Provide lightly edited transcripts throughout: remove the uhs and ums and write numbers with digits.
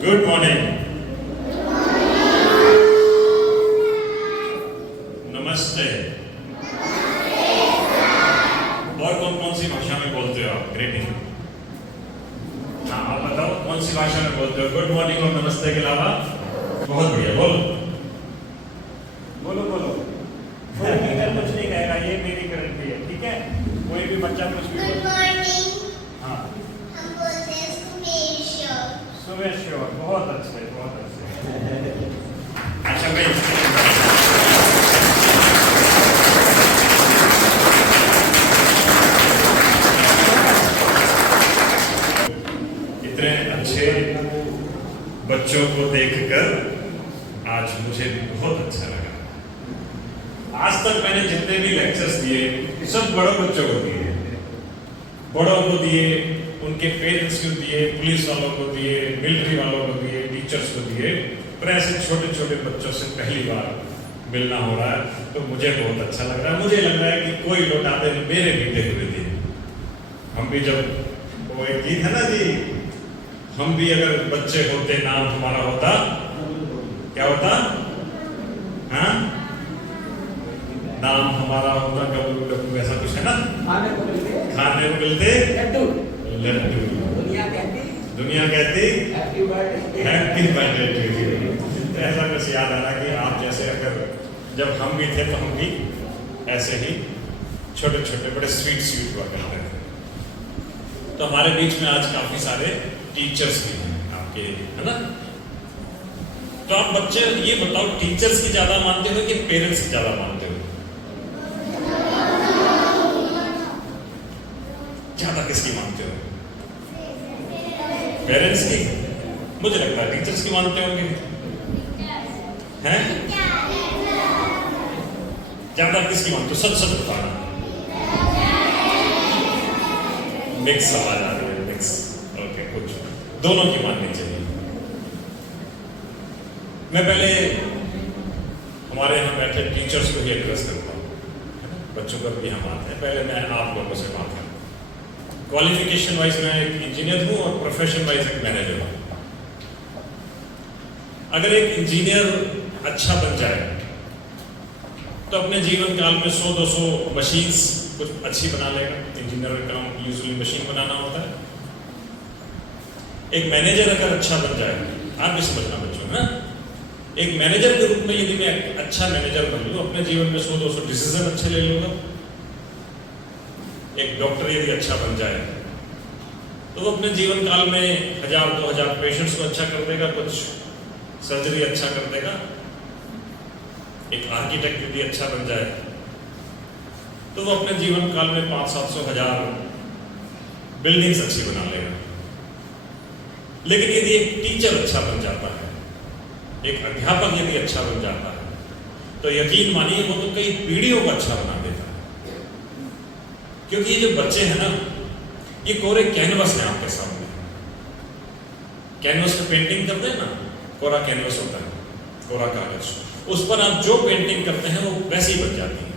Good morning, नमस्ते। और कौन कौन सी भाषा में बोलते हो आप? ग्रीटिंग। हाँ, आप बताओ कौन सी भाषा में बोलते हो गुड मॉर्निंग और नमस्ते के अलावा? बहुत बढ़िया, बोलो बोलो बोलो। कोई भी अगर कुछ नहीं कहेगा, ये मेरी गारंटी है, ठीक है? कोई भी बच्चा कुछ भी गुड मॉर्निंग। हाँ, हम बोलते हैं सुमेश्वर। सुमेश्वर, बहुत अच्छे, बहुत अच्छे। अच्छा भाई, इतने अच्छे बच्चों को देखकर आज मुझे भी बहुत अच्छा लगा। आज तक मैंने जितने भी लेक्चर्स दिए सब बड़ों बच्चों को दिए, बड़ों को दिए, उनके पेरेंट्स को दिए, पुलिस वालों को दिए, मिलिट्री वालों को दिए, टीचर्स को दिए, पर ऐसे छोटे छोटे बच्चों से पहली बार मिलना हो रहा है तो मुझे बहुत अच्छा लग रहा है। मुझे लग रहा है कि कोई लौटाते मेरे बीते हुए दिन। हम भी जब, वो एक गीत है ना जी, हम भी अगर बच्चे होते नाम हमारा होता, क्या होता? हाँ, नाम हमारा होता डब्लू डब्लू, ऐसा कुछ है ना? खाने को मिलते लड्डू, दुनिया कहती हैप्पी बर्थडे टू यू। तो ऐसा कुछ याद आ रहा कि आप जैसे अगर जब हम भी थे तो हम भी ऐसे ही छोटे छोटे बड़े स्वीट स्वीट हुआ करते थे। तो हमारे बीच में आज काफी सारे टीचर्स भी हैं आपके, है ना? तो आप बच्चे ये बताओ, टीचर्स की ज्यादा मानते हो कि पेरेंट्स की ज्यादा मानते हो? ज्यादा किसकी मानते हो? पेरेंट्स की? मुझे लगता है टीचर्स की मानते होंगे, हैं? ज्यादा किसकी मानते हो? सच सच बताना। मिक्स आवाज आ रही है, मिक्स। ओके, कुछ दोनों की माननी चाहिए। मैं पहले हमारे यहाँ बैठे टीचर्स को ही एड्रेस करता हूँ, बच्चों पर भी हम आते हैं। पहले मैं आप लोगों से बात करूँ। क्वालिफिकेशन वाइज मैं एक इंजीनियर हूँ और प्रोफेशन वाइज एक मैनेजर हूँ। अगर एक इंजीनियर अच्छा बन जाए तो अपने जीवन काल में 100-200 मशीन्स कुछ अच्छी बना लेगा। इंजीनियर का काम यूजुअली मशीन बनाना होता है। एक मैनेजर अगर अच्छा बन जाए, आप भी समझना बच्चों, ना? एक मैनेजर के रूप में यदि मैं अच्छा मैनेजर बन लूं, अपने जीवन में 100-200 डिसीजन अच्छे ले लूंगा। एक डॉक्टर यदि अच्छा बन जाए तो वो अपने जीवन काल में 1000-2000 पेशेंट्स को अच्छा कर देगा, कुछ सर्जरी अच्छा कर देगा। एक आर्किटेक्ट यदि अच्छा बन जाए तो वो अपने जीवन काल में 500-700-1000 बिल्डिंग्स अच्छी बना लेगा। लेकिन यदि एक टीचर अच्छा बन जाता है, एक अध्यापक यदि अच्छा बन जाता है, तो यकीन मानिए वो तो कई पीढ़ियों को अच्छा बना देता है। क्योंकि ये जो बच्चे हैं ना, ये कोरे कैनवस है आपके सामने। कैनवस पे पेंटिंग करते हैं ना, कोरा कैनवस होता है, कोरा कागज, उस पर आप जो पेंटिंग करते हैं वो वैसी बन जाती है।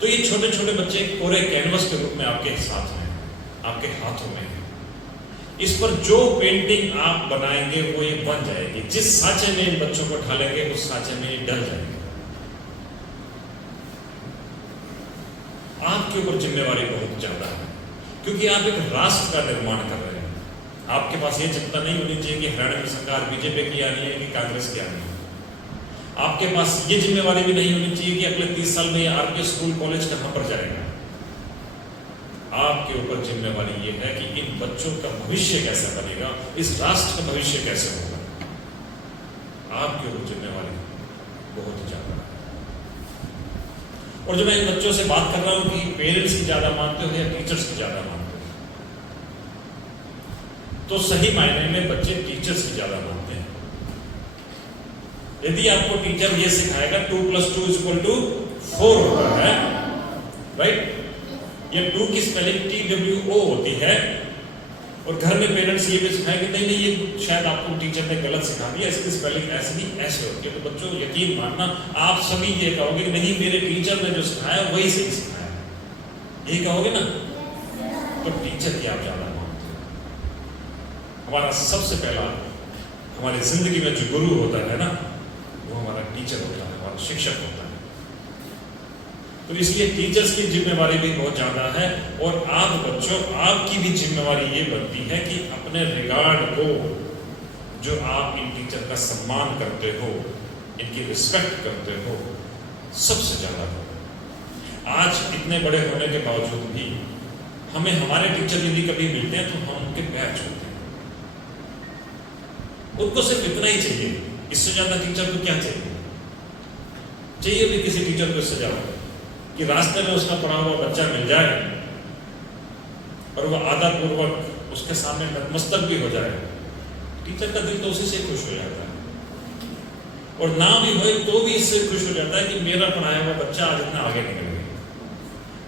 तो ये छोटे छोटे बच्चे कोरे कैनवस के रूप में आपके साथ में, आपके हाथों में है। इस पर जो पेंटिंग आप बनाएंगे वो ये बन जाएगी। जिस साँचे में इन बच्चों को ढालेंगे उस साँचे में ये डल जाएंगे। आपके ऊपर जिम्मेवारी बहुत ज्यादा है, क्योंकि आप एक राष्ट्र का निर्माण कर रहे हैं। आपके पास ये चिंता नहीं होनी चाहिए कि हरियाणा में सरकार बीजेपी की आनी है कि कांग्रेस की आनी है। आपके पास ये जिम्मेवारी भी नहीं होनी चाहिए कि अगले 30 साल में आरके स्कूल कॉलेज कहां पर जाएगा। आपके ऊपर जिम्मेवारी ये है कि इन बच्चों का भविष्य कैसे बनेगा, इस राष्ट्र का भविष्य कैसे होगा। आपके ऊपर जिम्मेवारी बहुत ज्यादा है। और जब मैं इन बच्चों से बात कर रहा हूं कि पेरेंट्स की ज्यादा मानते हो या टीचर्स की ज्यादा मानते हो, तो सही मायने में बच्चे टीचर्स की ज्यादा मानते हैं। यदि आपको टीचर ये सिखाएगा 2+2=4 होता है, राइट? ये 2 की स्पेलिंग TWO होती है, और घर में पेरेंट्स ये भी सिखाएंगे नहीं नहीं ये शायद आपको टीचर ने गलत सिखा दिया, इसकी स्पेलिंग ऐसे नहीं ऐसे होती है। तो बच्चों यकीन मानना, आप सभी ये कहोगे कि नहीं मेरे टीचर ने जो सिखाया वही सही सिखाया, यही कहोगे ना? तो टीचर की आप ज्यादा मानते हो। हमारा सबसे पहला हमारी जिंदगी में जो गुरु होता है ना, वो हमारा टीचर होता है, हमारा शिक्षक होता है। तो इसलिए टीचर्स की जिम्मेवारी भी बहुत ज्यादा है। और आप बच्चों, आपकी भी जिम्मेवारी ये बनती है कि अपने रिगार्ड को, जो आप इन टीचर का सम्मान करते हो, इनकी रिस्पेक्ट करते हो, सबसे ज्यादा हो। आज इतने बड़े होने के बावजूद भी हमें हमारे टीचर यदि कभी मिलते हैं तो हम उनके पैर छूते हैं। उनको सिर्फ इतना ही चाहिए, इससे ज्यादा टीचर को क्या चाहिए? चाहिए भी किसी टीचर को इससे ज्यादा कि रास्ते में उसका पढ़ा हुआ बच्चा मिल जाए और वह आदरपूर्वक उसके सामने नतमस्तक भी हो जाए। टीचर का दिल तो उसी से खुश हो जाता है, और ना भी होए तो भी इससे खुश हो जाता है कि मेरा पढ़ाया हुआ बच्चा आज इतना आगे निकल गया।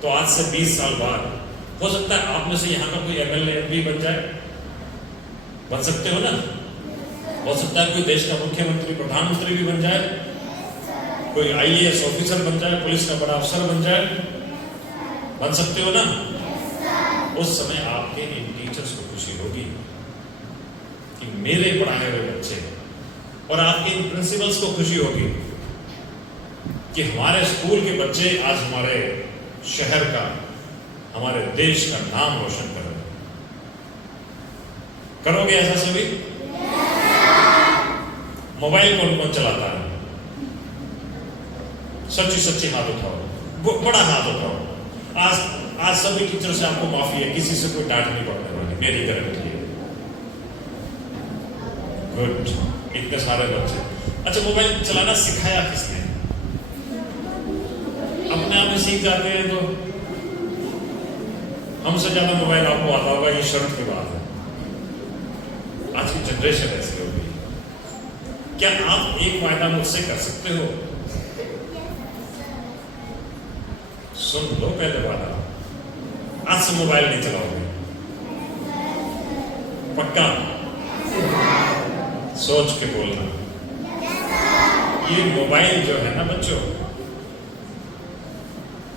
तो आज से 20 साल बाद हो सकता है आप में से यहाँ का कोई MLA MP बन जाए, बन सकते हो ना? हो सकता है कोई देश का मुख्यमंत्री, प्रधानमंत्री भी बन जाए, कोई IAS ऑफिसर बन जाए, पुलिस का बड़ा अफसर बन जाए, बन सकते हो ना? उस समय आपके इन टीचर्स को खुशी होगी कि मेरे पढ़ाए हुए बच्चे, और आपके इन प्रिंसिपल्स को खुशी होगी कि हमारे स्कूल के बच्चे आज हमारे शहर का, हमारे देश का नाम रोशन कर रहे हैं। करोगे ऐसा सभी? मोबाइल कौन कौन चलाता है? सच्ची सच्ची हाथ उठाओ, बड़ा हाथ उठाओ। आज सभी टीचर से आपको माफी है, किसी से कोई डांट नहीं पड़ने वाली, मेरी गारंटी है। गुड, इतने सारे बच्चे। अच्छा, मोबाइल चलाना सिखाया किसने? अपने आप में सीख जाते हैं तो हमसे ज्यादा मोबाइल आपको आता होगा, ये शर्त की बात है। आज की जनरेशन ऐसी हो गई। क्या आप एक वायदा मुझसे कर सकते हो? सुन लो पहले वादा, आज से मोबाइल नहीं चलाओगे, पक्का? सोच के बोलना। ये मोबाइल जो है ना बच्चों,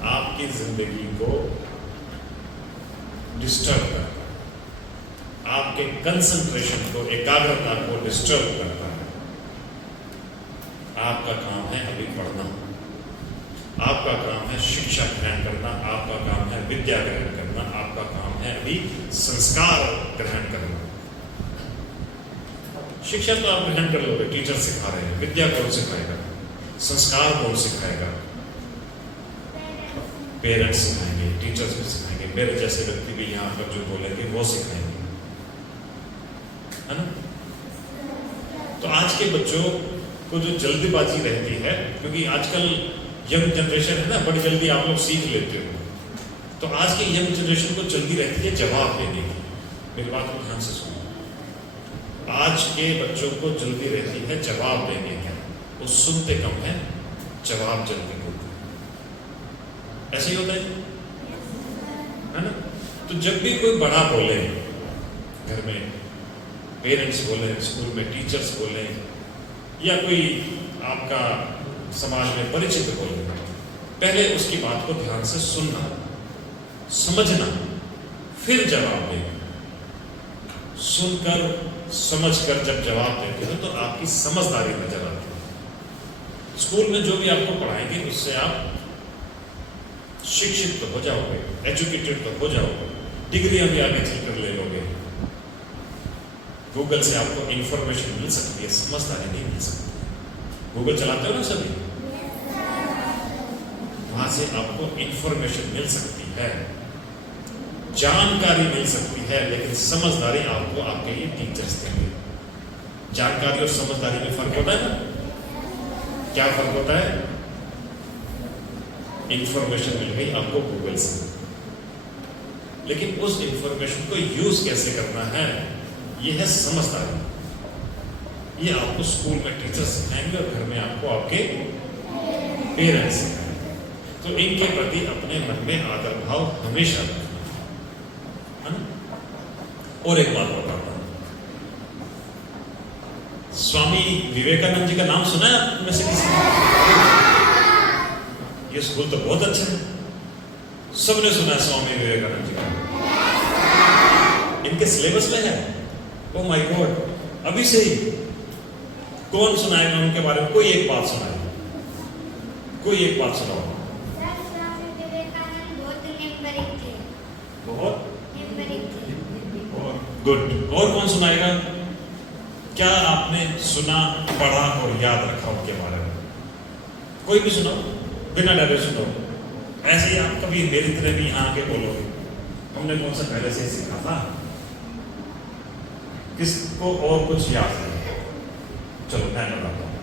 आपकी जिंदगी को डिस्टर्ब करता है, आपके कंसंट्रेशन को, एकाग्रता को डिस्टर्ब करता है। आपका काम है अभी पढ़ना, आपका काम है शिक्षा ग्रहण करना, आपका काम है विद्या ग्रहण करना, आपका काम है अभी संस्कार ग्रहण करना। शिक्षा तो आप ग्रहण कर लोगे, टीचर सिखा रहे हैं, विद्या कौन सिखाएगा? संस्कार कौन सिखाएगा? पेरेंट्स सिखाएंगे, टीचर्स भी सिखाएंगे, मेरे जैसे व्यक्ति भी यहाँ पर जो बोलेंगे वो सिखाएंगे, है ना? तो आज के बच्चों को जो जल्दीबाजी रहती है, क्योंकि आजकल यंग जनरेशन है ना, बड़ी जल्दी आप लोग सीख लेते हो, तो आज की यंग जनरेशन को जल्दी रहती है जवाब देने की। मेरी बात को ध्यान से सुनो। आज के बच्चों को जल्दी रहती है जवाब देने की, वो सुनते कम है, जवाब जल्दी देते हैं। ऐसे ही होता है ना? तो जब भी कोई बड़ा बोले, घर में पेरेंट्स बोले, स्कूल में टीचर्स बोले, या कोई आपका समाज में परिचित बोले, पहले उसकी बात को ध्यान से सुनना, समझना, फिर जवाब देना। सुनकर समझकर जब जवाब देते हो तो आपकी समझदारी नजर आती है। स्कूल में जो भी आपको पढ़ाएंगे उससे आप शिक्षित तो हो जाओगे, एजुकेटेड तो हो जाओगे, डिग्रियां भी आगे चलकर ले लोगे। गूगल से आपको इंफॉर्मेशन मिल सकती है, समझदारी नहीं मिल सकती। गूगल चलाते हो ना सभी? वहां से आपको इंफॉर्मेशन मिल सकती है, जानकारी मिल सकती है, लेकिन समझदारी आपको आपके लिए टीचर्स देंगे। जानकारी और समझदारी में फर्क होता है ना? क्या फर्क होता है? इंफॉर्मेशन मिल गई आपको गूगल से, लेकिन उस इंफॉर्मेशन को यूज कैसे करना है, यह है समझदारी। ये आपको स्कूल में टीचर सिखाएंगे और घर में आपको आपके पेरेंट्स सिखाएंगे। तो इनके प्रति अपने मन में आदर भाव हमेशा रखना, है ना? और एक बात बताता हूं, स्वामी विवेकानंद जी का नाम सुना है आप में से किसी ने? ये स्कूल तो बहुत अच्छा है, सबने सुना है स्वामी विवेकानंद जी का। इनके सिलेबस में है, ओ माय गॉड, अभी से ही कौन सुनाएगा उनके बारे में? कोई एक बात सुनाएगा, कोई एक बात सुनाओ। सर, स्वामी विवेकानंद बहुत नेम्बरिक थे। बहुत नेम्बरिक थे। गुड। और कौन सुनाएगा? क्या आपने सुना, पढ़ा और याद रखा उनके बारे में? कोई भी सुनाओ, बिना डरे सुनो। ऐसे ही आप कभी मेरी तरह नहीं हाँ के बोलोगे। हमने कौन सा पहले से ही सीखा था? किसको और कुछ याद है? चलो मैं बताता हूं।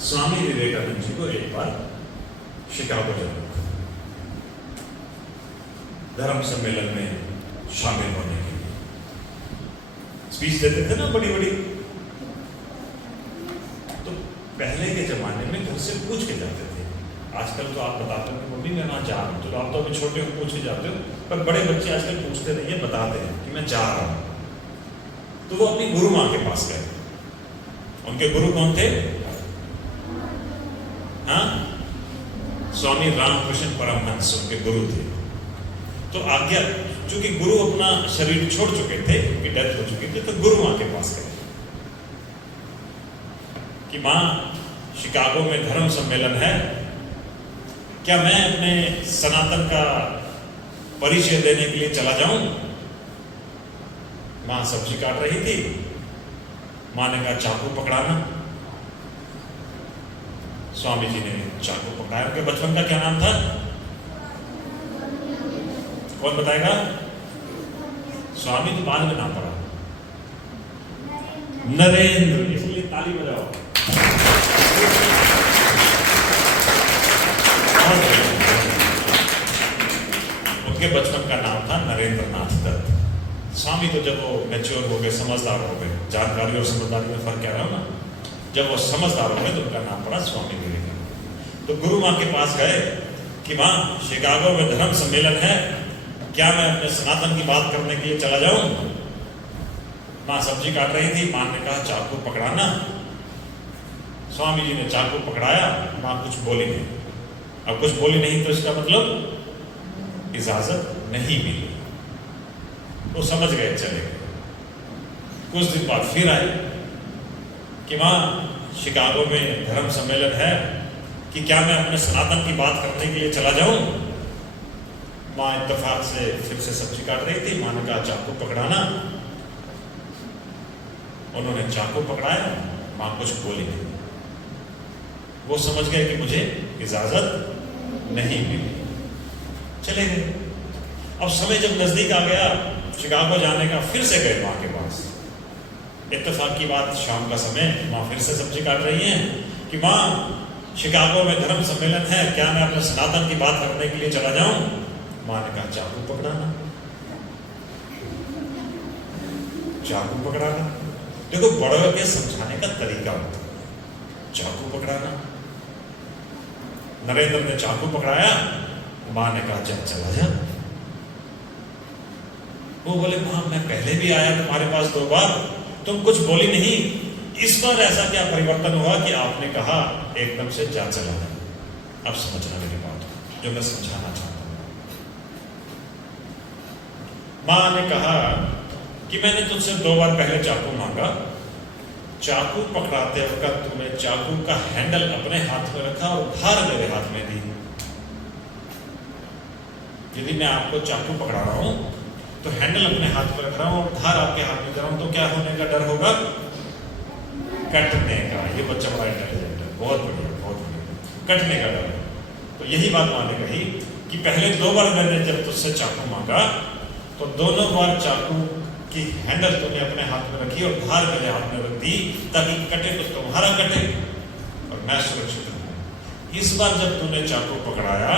स्वामी विवेकानंद जी को एक बार शिकागो जाना था, धर्म सम्मेलन में शामिल होने के लिए। स्पीच देते थे ना बड़ी बड़ी, तो पहले के जमाने में घर से पूछ के जाते थे। आजकल तो आप बताते हो कि मम्मी मैं वहां जा रहा हूं, तो आप तो अभी छोटे हो पूछ के जाते हो, पर बड़े बच्चे आजकल पूछते नहीं है, बताते हैं कि मैं जा रहा हूं। तो वो अपनी गुरु मां के पास गए। उनके गुरु कौन थे? हाँ, स्वामी रामकृष्ण परमहंस उनके गुरु थे। तो आज्ञा, चूंकि गुरु अपना शरीर छोड़ चुके थे, उनकी डेथ हो चुकी थी, तो गुरु मां के पास गए कि मां, शिकागो में धर्म सम्मेलन है, क्या मैं अपने सनातन का परिचय देने के लिए चला जाऊं? मां सब्जी काट रही थी। मां ने कहा चाकू पकड़ाना। स्वामी जी ने चाकू पकड़ाया। उनके बचपन का क्या नाम था? कौन बताएगा? स्वामी तो बाद में नाम पड़ा, नरेंद्र। इसलिए ताली बजाओ। उनके बचपन का नाम था नरेंद्र नाथ दत्त। स्वामी तो जब वो मैच्योर हो गए, समझदार हो गए, जानकारी और समझदारी में फर्क कह रहा हूं ना, जब वो समझदार हो गए तो उनका नाम पड़ा स्वामी विवेकानंद। तो गुरु मां के पास गए कि मां, शिकागो में धर्म सम्मेलन है, क्या मैं अपने सनातन की बात करने के लिए चला जाऊं? मां सब्जी काट रही थी। मां ने कहा चाकू पकड़ाना। स्वामी जी ने चाकू पकड़ाया। मां कुछ बोली नहीं। अब कुछ बोली नहीं तो इसका मतलब इजाजत नहीं मिली। वो समझ गए, चले गए। कुछ दिन बाद फिर आए कि मां, शिकागो में धर्म सम्मेलन है, कि क्या मैं अपने सनातन की बात करने के लिए चला जाऊं? मां इत्तेफाक से फिर से सब्जी काट रही थी। मां ने कहा चाकू पकड़ाना। उन्होंने चाकू पकड़ाया। मां कुछ बोली नहीं। वो समझ गए कि मुझे इजाजत नहीं मिली, चले गए। अब समय जब नजदीक आ गया शिकागो जाने का, फिर से गए मां के पास। इत्तेफाक की बात, शाम का समय, मां फिर से सब्जी काट रही हैं कि मां, शिकागो में धर्म सम्मेलन है, क्या मैं अपने सनातन की बात करने के लिए चला जाऊं? मां ने कहा चाकू पकड़ाना। चाकू पकड़ाना, देखो बड़ों के समझाने का तरीका होता है। चाकू पकड़ाना। नरेंद्र ने चाकू पकड़ाया। मां ने कहा चला जा। वो बोले मां, मैं पहले भी आया तुम्हारे पास 2 बार, तुम कुछ बोली नहीं, इस बार ऐसा क्या परिवर्तन हुआ कि आपने कहा एकदम से जा चला जा? अब समझना मेरी बात जो मैं समझाना चाहता हूं। मां ने कहा कि मैंने तुझसे 2 बार पहले चाकू मांगा, चाकू पकड़ाते वक्त तूने चाकू का हैंडल अपने हाथ में रखा और धार मेरे हाथ में दी। यदि मैं आपको चाकू पकड़ा रहा हूं तो हैंडल अपने हाथ में रख रहा हूं और धार आपके हाथ में दे रहा हूं, तो क्या होने का डर होगा? कटने का। ये बच्चा बड़ा इंटेलिजेंट है, बहुत बढ़िया, बहुत बढ़िया। कटने का डर है। तो यही बात मां ने कही कि पहले 2 बार मैंने जब तुझसे चाकू मांगा तो दोनों बार चाकू की हैंडल तूने अपने हाथ में रखी और धार मेरे हाथ में रख दी, ताकि कटे तो तुम्हारा कटे और मैं सुरक्षित रहूं। इस बार जब तूने चाकू पकड़ाया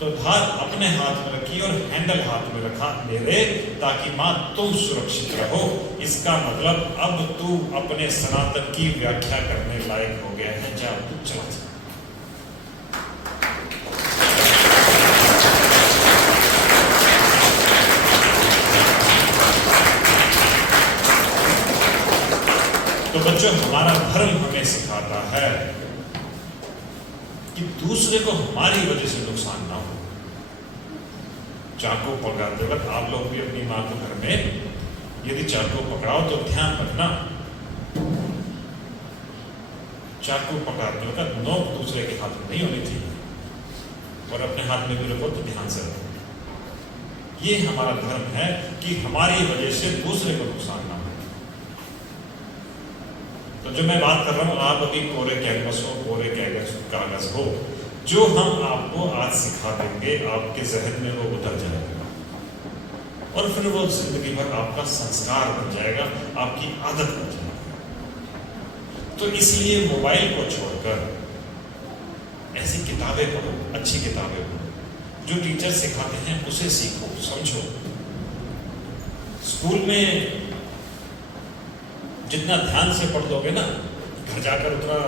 तो धार अपने हाथ में रखी और हैंडल हाथ में रखा मेरे, ताकि मां तुम सुरक्षित रहो। इसका मतलब अब तू अपने सनातन की व्याख्या करने लायक हो गया है, जा तू चला जा। तो बच्चों, हमारा धर्म हमें सिखाता है कि दूसरे को हमारी वजह से नुकसान ना हो। चाकू पकड़ाते वक्त आप लोग भी अपनी माँ को घर में यदि चाकू पकड़ाओ तो ध्यान रखना, चाकू पकड़ाते वक्त नोक दूसरे के हाथ में नहीं होनी चाहिए, और अपने हाथ में भी रखो तो ध्यान से रखो। ये हमारा धर्म है कि हमारी वजह से दूसरे को नुकसान ना हो। तो जो मैं बात कर रहा हूं, आप अभी कोरे कैनवस हो, कोरे कागज हो, जो हम आपको आज सिखा देंगे आपके जहन में वो उतर जाएगा, और फिर वो जिंदगी भर आपका संस्कार बन जाएगा, आपकी आदत बन जाएगी। तो इसलिए मोबाइल को छोड़कर ऐसी किताबें पढ़ो, अच्छी किताबें पढ़ो, जो टीचर सिखाते हैं उसे सीखो, समझो। स्कूल में जितना ध्यान से पढ़ लोगे ना, घर जाकर उतना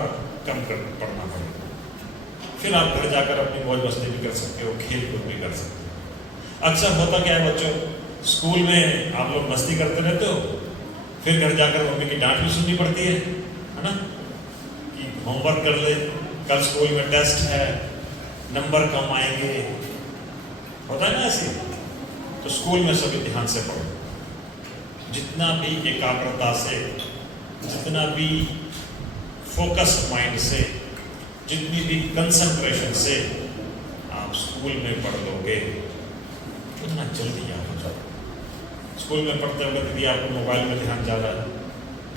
कम पढ़ना पड़ेगा। फिर आप घर जाकर अपनी मौज मस्ती भी कर सकते हो, खेल कूद भी कर सकते हो। अक्सर होता क्या है बच्चों, स्कूल में आप लोग मस्ती करते रहते हो, फिर घर जाकर मम्मी की डांट भी सुननी पड़ती है ना, कि होमवर्क कर ले, कल स्कूल में टेस्ट है, नंबर कम आएंगे, होता है ना ऐसे। तो स्कूल में सभी ध्यान से पढ़ो, जितना भी एकाग्रता से, जितना भी फोकस माइंड से, जितनी भी कंसंट्रेशन से आप स्कूल में पढ़ लोगे उतना जल्दी याद हो जाए। स्कूल में पढ़ते वक्त यदि आपको मोबाइल में ध्यान जा रहा है,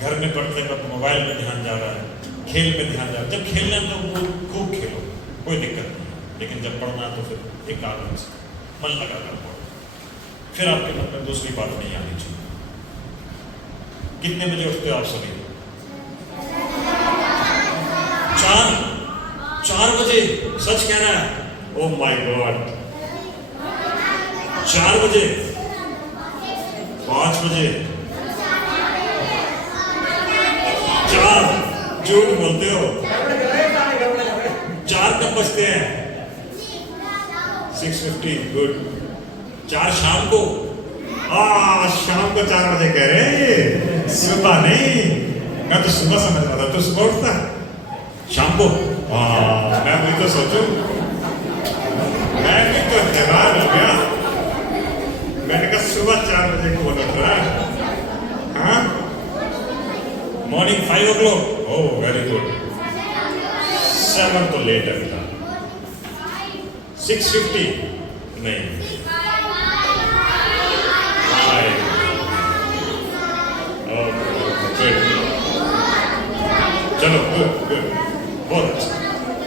घर में पढ़ते वक्त मोबाइल में ध्यान जा रहा है, खेल में ध्यान जा रहा है, जब खेलना है तो खूब खेलो, कोई दिक्कत नहीं है, लेकिन जब पढ़ना तो फिर एकाग्र से मन लगा कर पढ़ो, फिर आपके मन में दूसरी बात नहीं आनी चाहिए। कितने बजे उठते हो आप सभी? 4 बजे? सच कह रहा है? ओह माय गॉड, 4 बजे, 5 बजे, 4, झूठ बोलते हो। 4 कब बजते हैं? 6:50, गुड। 4 शाम को? शाम को 4 बजे कह रहे हैं ये, सुबह नहीं। मैं तो सुबह समझ रहा था, तो सुबह उठता शाम को? मैं भी तो सोचूं, मैं भी तो हैरान हो गया, मैंने कहा सुबह 4 बजे कौन उठ रहा है? हाँ, morning 5 o'clock, oh very good. 7 तो लेट है बेटा। 6:50 नहीं, चलो गुड गुड, बहुत अच्छा।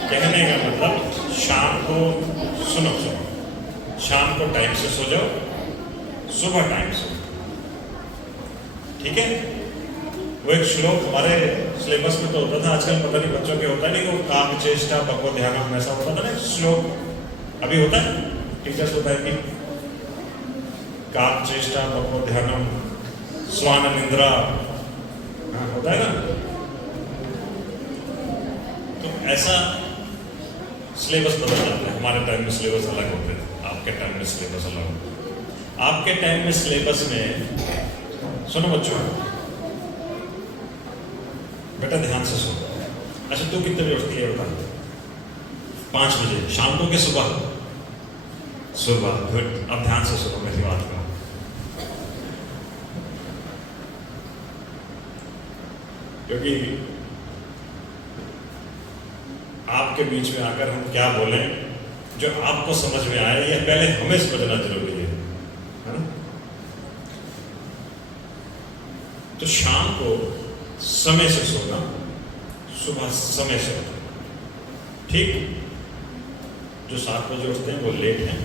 कहने का मतलब शाम को सुनो, शाम को टाइम से सो जाओ, सुबह टाइम से, ठीक है। वो एक श्लोक हमारे सिलेबस में तो होता था, आजकल पता नहीं बच्चों के होता है, नहीं वो काम चेष्टा भगवत ध्यानम ऐसा होता था ना श्लोक, अभी होता है, टीचर्स होता है कि काम चेष्टा भगवत ध्यानम स्वान निंद्रा, होता है ना। तो ऐसा सिलेबस बदल जाता है, हमारे टाइम में सिलेबस अलग होते थे, आपके टाइम में सिलेबस अलग होता। आपके टाइम में सिलेबस में, सुनो बच्चों, बेटा ध्यान से सुनो। अच्छा तू कितने बजे उठती है बता? 5 बजे, शाम को के सुबह? सुबह, गुड। अब ध्यान से सुनो मेरी बात को। क्योंकि आपके बीच में आकर हम क्या बोलें जो आपको समझ में आए, या पहले हमें समझना जरूरी है ना। तो शाम को समय से सोना, सुबह समय से उठना, ठीक। जो 7 बजे उठते हैं वो लेट हैं,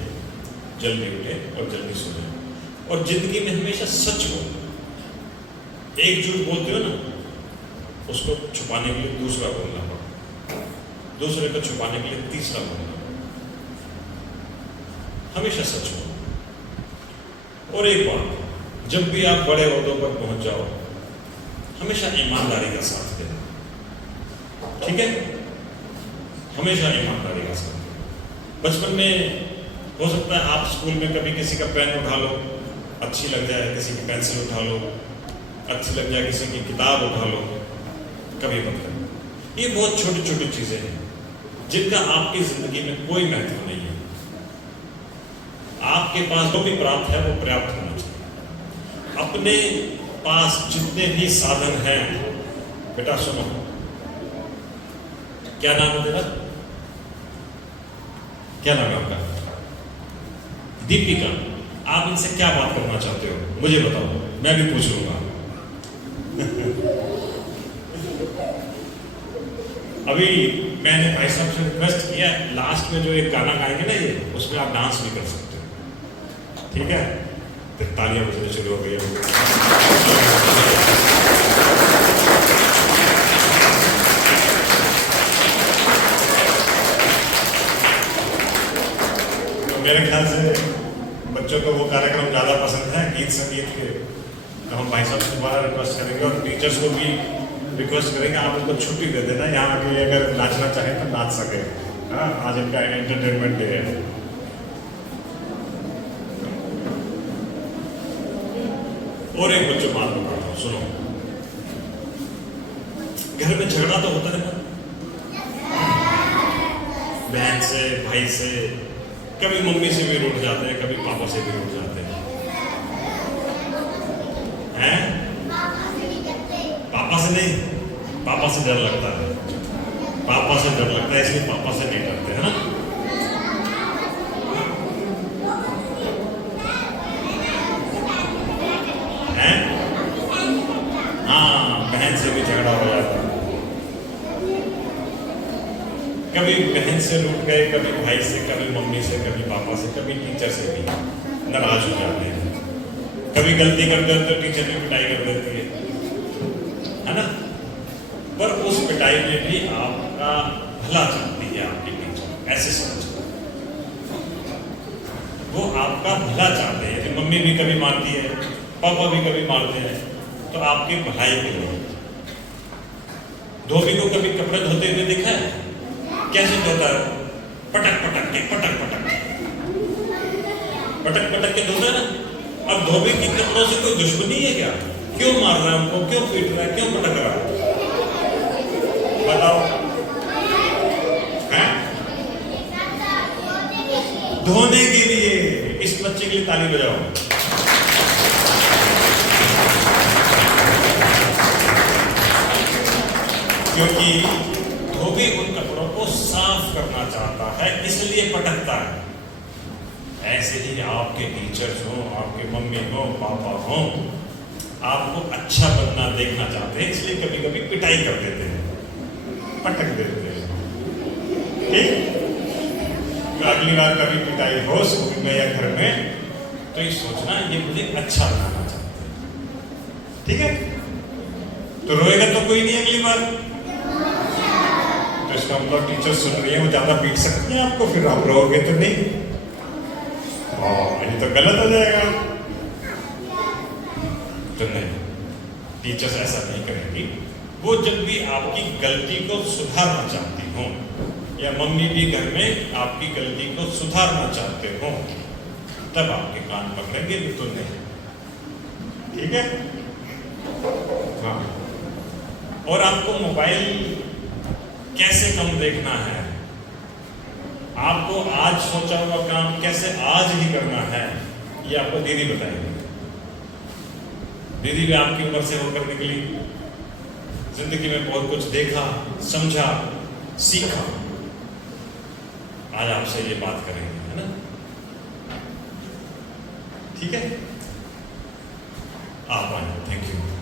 जल्दी उठे और जल्दी सो जाए। और जिंदगी में हमेशा सच बोलो। एक झूठ बोलते हो ना, उसको छुपाने के लिए दूसरा बोलना पड़ता, दूसरे को छुपाने के लिए तीसरा बोलना पड़ता। हमेशा सच बोलो। और एक बात, जब भी आप बड़े ओहदों पर पहुंच जाओ, हमेशा ईमानदारी का साथ देना, ठीक है। हमेशा ईमानदारी का साथ देना। बचपन में हो सकता है आप स्कूल में कभी किसी का पेन उठा लो, अच्छी लग जाए, किसी की पेंसिल उठा लो, अच्छी लग जाए, किसी की किताब उठा लो, कभी मत करो। ये बहुत छोटी छोटी चीजें हैं जिनका आपकी जिंदगी में कोई महत्व नहीं है। आपके पास जो भी प्राप्त है वो पर्याप्त होना चाहिए। अपने पास जितने भी साधन हैं, बेटा सुनो, क्या नाम है तेरा? क्या नाम है आपका? दीपिका। आप इनसे क्या बात करना चाहते हो मुझे बताओ, मैं भी पूछ लूंगा। अभी मैंने भाई साहब से रिक्वेस्ट किया, लास्ट में जो एक गाना गाएंगे ना ये, उसमें आप डांस भी कर सकते हो, ठीक है? फिर तालियां बजनी शुरू हो गई है। तो मेरे ख्याल से बच्चों को वो कार्यक्रम ज़्यादा पसंद है गीत संगीत के, तो हम भाई साहब से दोबारा रिक्वेस्ट करेंगे और टीचर्स को भी रिक्वेस्ट करेंगे, आप उनको छुट्टी दे देना, यहाँ आके अगर नाचना चाहे तो नाच सके। हाँ, आज इनका एंटरटेनमेंट डे है। और एक बच्चों बात बताता हूँ, सुनो। घर में झगड़ा तो होता है ना, बहन से, भाई से, कभी मम्मी से भी रूठ जाते हैं, कभी पापा से भी रूठ जाते हैं, हैं? पापा से नहीं, पापा से डर लगता है, पापा से डर लगता है, इसलिए पापा से नहीं डरते, है ना? हैं? हाँ, बहन से भी झगड़ा हो जाता है, कभी बहन से रूठ गए, कभी भाई से, कभी मम्मी से, कभी पापा से, कभी टीचर से भी नाराज हो जाते हैं, कभी गलती करते हैं तो टीचर भी पिटाई कर देती है ना? पर उस पिटाई में भी आपका भला चाहती है आपकी टीचर, ऐसे समझो, वो आपका भला चाहते हैं। कि मम्मी भी कभी मारती है, पापा भी कभी मारते हैं, तो आपकी भलाई के लिए। धोबी को कभी कपड़े धोते हुए देखा है? कैसे धोता है? पटक पटक के, पटक पटक पटक पटक के धोता है ना। अब धोबी की कपड़ों से कोई दुश्मनी है क्या? क्यों मार रहा है उनको, क्यों पीट रहा है, क्यों पटक रहा है? बताओ, हैं? धोने के लिए। इस बच्चे के लिए ताली बजाओ। क्योंकि धोबी उन कपड़ों को साफ करना चाहता है, इसलिए पटकता है। ऐसे ही आपके टीचर्स हो, आपके मम्मी हो, पापा हो, आपको अच्छा बनना देखना चाहते हैं, इसलिए कभी कभी पिटाई कर देते हैं, पटक देते हैं, ठीक? तो अगली बार कभी पिटाई हो स्कूल में या घर में, तो ये सोचना ये मुझे अच्छा बनाना चाहते हैं, ठीक है? तो रोएगा तो कोई नहीं अगली बार। तो इसका मतलब टीचर सुन रही है, वो ज्यादा पीट सकती है आपको, फिर आप रोओगे तो नहीं, ये तो गलत हो जाएगा। तो नहीं, टीचर्स ऐसा नहीं करेंगी। वो जब भी आपकी गलती को सुधारना चाहती हो, या मम्मी भी घर में आपकी गलती को सुधारना चाहते हो, तब आपके कान पकड़ेंगे, भी तो नहीं, ठीक है? हाँ। और आपको मोबाइल कैसे कम देखना है, आपको आज सोचा हुआ काम कैसे आज ही करना है, ये आपको दीदी बताएंगे। दीदी भी आपकी उम्र से होकर निकली, जिंदगी में बहुत कुछ देखा, समझा, सीखा, आज आपसे ये बात करेंगे, है ना? ठीक है, आप आए, थैंक यू।